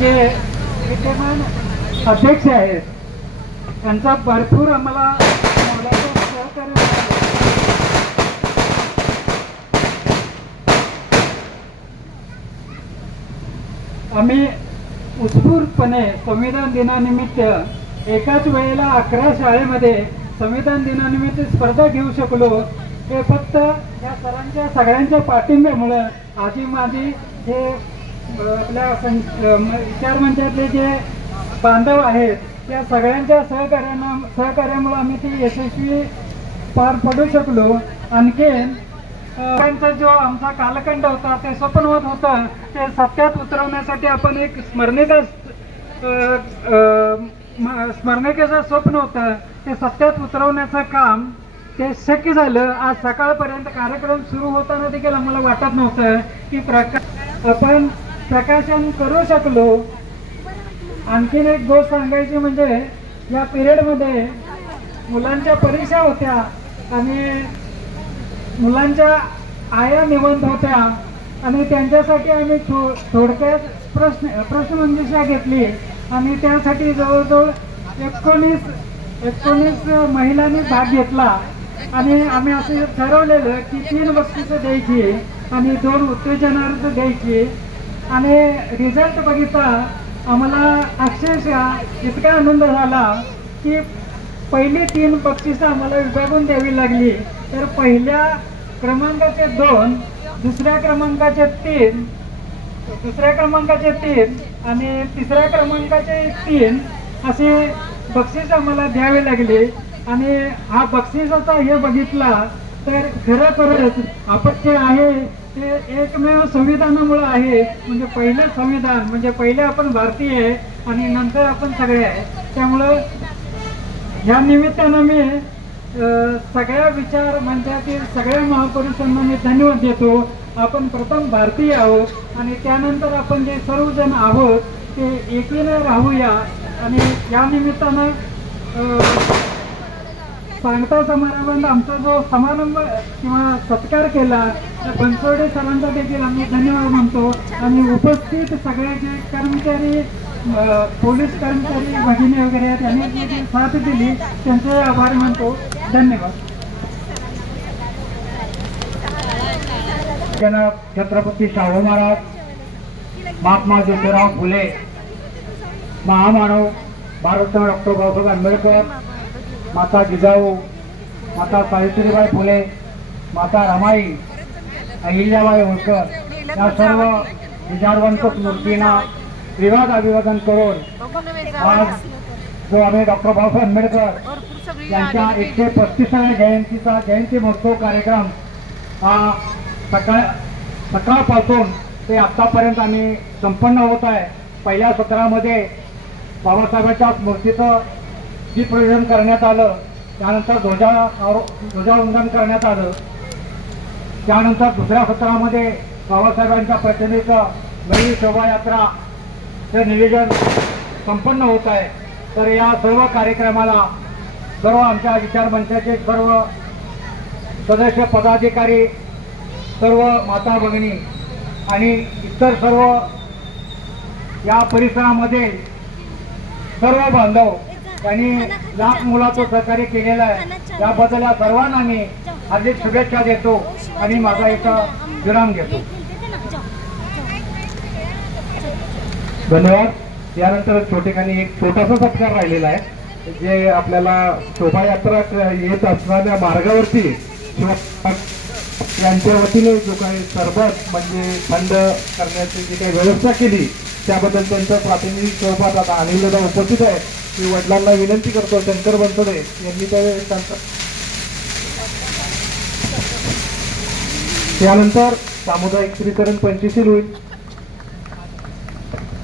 जे विद्यमान अध्यक्ष आहेत त्यांचा भरपूर आम्हाला मोलाचं सहकार्य मिळालं. आम्ही उत्स्फूर्तपणे संविधान दिनानिमित्त एकाच वेळेला 11 शाळेमध्ये संविधान दिनानिमित्त स्पर्धा घेऊ शकलो. हे फक्त या सरांच्या सगळ्यांच्या पाठिंब्यामुळं आजी माजी हे आपल्या विचार मंचातले जे बांधव आहेत त्या सगळ्यांच्या सहकार्यामुळे आम्ही ती यशस्वी पार पडू शकलो. आणखीन त्यांचा जो आमचा कालखंड होता ते स्वप्नवत होतं ते सत्यात उतरवण्यासाठी आपण एक स्मरणिकेचं स्वप्न होतं ते सत्यात उतरवण्याचं काम ते शक्य झालं. आज सकाळपर्यंत कार्यक्रम सुरू होताना देखील आम्हाला वाटत नव्हतं की आपण प्रकाशन करू शकलो. आणखीन एक गोष्ट सांगायची म्हणजे या पिरियडमध्ये मुलांच्या परीक्षा होत्या आणि मुलांच्या आया निबंध होत्या आणि त्यांच्यासाठी आम्ही थोडक्यात प्रश्नमंजुषा घेतली आणि त्यासाठी जवळजवळ 19 महिलांनी भाग घेतला. आणि आम्ही असं ठरवलेलं की 3 बक्षिसं द्यायची आणि 2 उत्तेजनार्थ द्यायची. आणि रिझल्ट बघितला आम्हाला अक्षरशः इतका आनंद झाला की पहिली 3 बक्षिसं आम्हाला विभागून द्यावी लागली. तर पहिल्या क्रमांकाचे 2, दुसऱ्या क्रमांकाचे 3 आणि तिसऱ्या क्रमांकाचे 3 असे बक्षीस आम्हाला द्यावे लागले. आणि हा बक्षिसाचा हे बघितला तर खरोखरच आपण जे आहे ते एकमेव संविधानामुळे आहे. म्हणजे पहिलं संविधान म्हणजे पहिले आपण भारतीय आहे आणि नंतर आपण सगळे आहे. त्यामुळं ह्या निमित्तानं मी सगळ्या विचार मंचातील सगळ्या महापुरुषांना मी धन्यवाद देतो. आपण प्रथम भारतीय आहोत आणि त्यानंतर आपण जे सर्वजण आहोत ते एकीने राहूया. आणि या निमित्तानं सांगता समारंभात आमचा जो समारंभ किंवा सत्कार केला त्या बनसोडे सरांचा देखील आम्ही धन्यवाद म्हणतो. आणि उपस्थित सगळे जे कर्मचारी पोलीस कर्मचारी भगिनी वगैरे त्यांनी जी साथ दिली त्यांचे आभार मानतो. धन्यवाद. छत्रपती शाहू महाराज, महात्मा ज्योतिराव फुले, महामानव भारतरत्न डॉक्टर बाबासाहेब आंबेडकर, माता जिजाऊ, माता सावित्रीबाई फुले, माता रमाई, अहिल्याबाई होळकर या सर्व विचारवंत मूर्तींना विवाद अभिवादन करून आज जो आम्ही डॉक्टर बाबासाहेब आंबेडकर यांच्या 135व्या जयंती महोत्सव कार्यक्रम हा सकाळपासून ते आतापर्यंत आम्ही संपन्न होत आहे. पहिल्या सत्रामध्ये बाबासाहेबांच्या मूर्तीचं दीपप्रज्वलन करण्यात आलं. त्यानंतर ध्वजावंदन करण्यात आलं. त्यानंतर दुसऱ्या सत्रामध्ये बाबासाहेबांच्या प्रतिमेचं नवी शोभायात्रा हे नियोजन संपन्न होत आहे. तर या सर्व कार्यक्रमाला सर्व आमच्या विचार मंचाचे सर्व सदस्य पदाधिकारी, सर्व माता भगिनी आणि इतर सर्व या परिसरामध्ये सर्व बांधव यांनी लाख मुलाचं सहकार्य केलेलं आहे. याबद्दल या सर्वांना मी हार्दिक शुभेच्छा देतो आणि माझा इथं विराम घेतो. धन्यवाद. यानंतर ठिकाणी एक छोटासा सत्कार राहिलेला आहे जे आपल्याला शोभायात्रा येत असणाऱ्या मार्गावरती यांच्या वतीने जो काही सरबत म्हणजे थंड करण्याची जी काही व्यवस्था केली त्याबद्दल त्यांचं प्रातिनिधिक स्वरूपात आता अनिल दादा उपस्थित आहे. मी वडिलांना विनंती करतो शंकर बनसोडे यांनी त्यानंतर सामुदायिक श्रीकरण पंचशील होईल.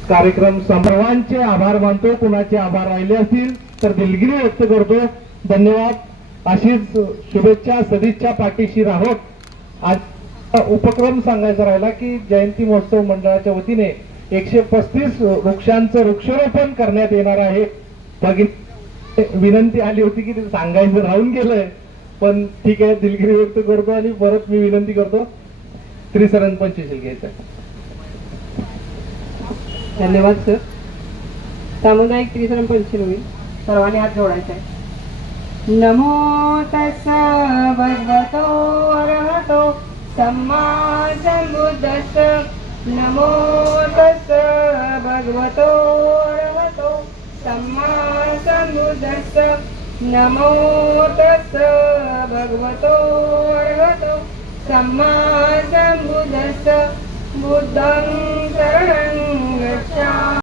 कार्यक्रम सर्वांचे आभार मानतो. कुणाचे आभार राहिले असतील तर दिलगिरी व्यक्त करतो. धन्यवाद. अशीच शुभेच्छा सदिच्छा पाठीशी राहोत. आज उपक्रम सांगायचा राहिला की जयंती महोत्सव मंडळाच्या वतीने 135 वृक्षांचं वृक्षारोपण करण्यात येणार आहे. विनंती आली होती की ते सांगायचं राहून गेलंय पण ठीक आहे दिलगिरी व्यक्त करतो आणि परत मी विनंती करतो श्रीशरण पंचशील घ्यायचं. धन्यवाद सर. सामुदायिक त्रिसरम पंचशील होईल. सर्वांनी हात जोडायचा आहे. नमो तस्स भगवतो अरहतो सम्मा संबुद्धस्स. नमो तस्स भगवतो अरहतो सम्मा संबुद्धस्स. नमो तस्स भगवतो अरहतो सम्मा संबुद्धस्स. बुद्धं शरणं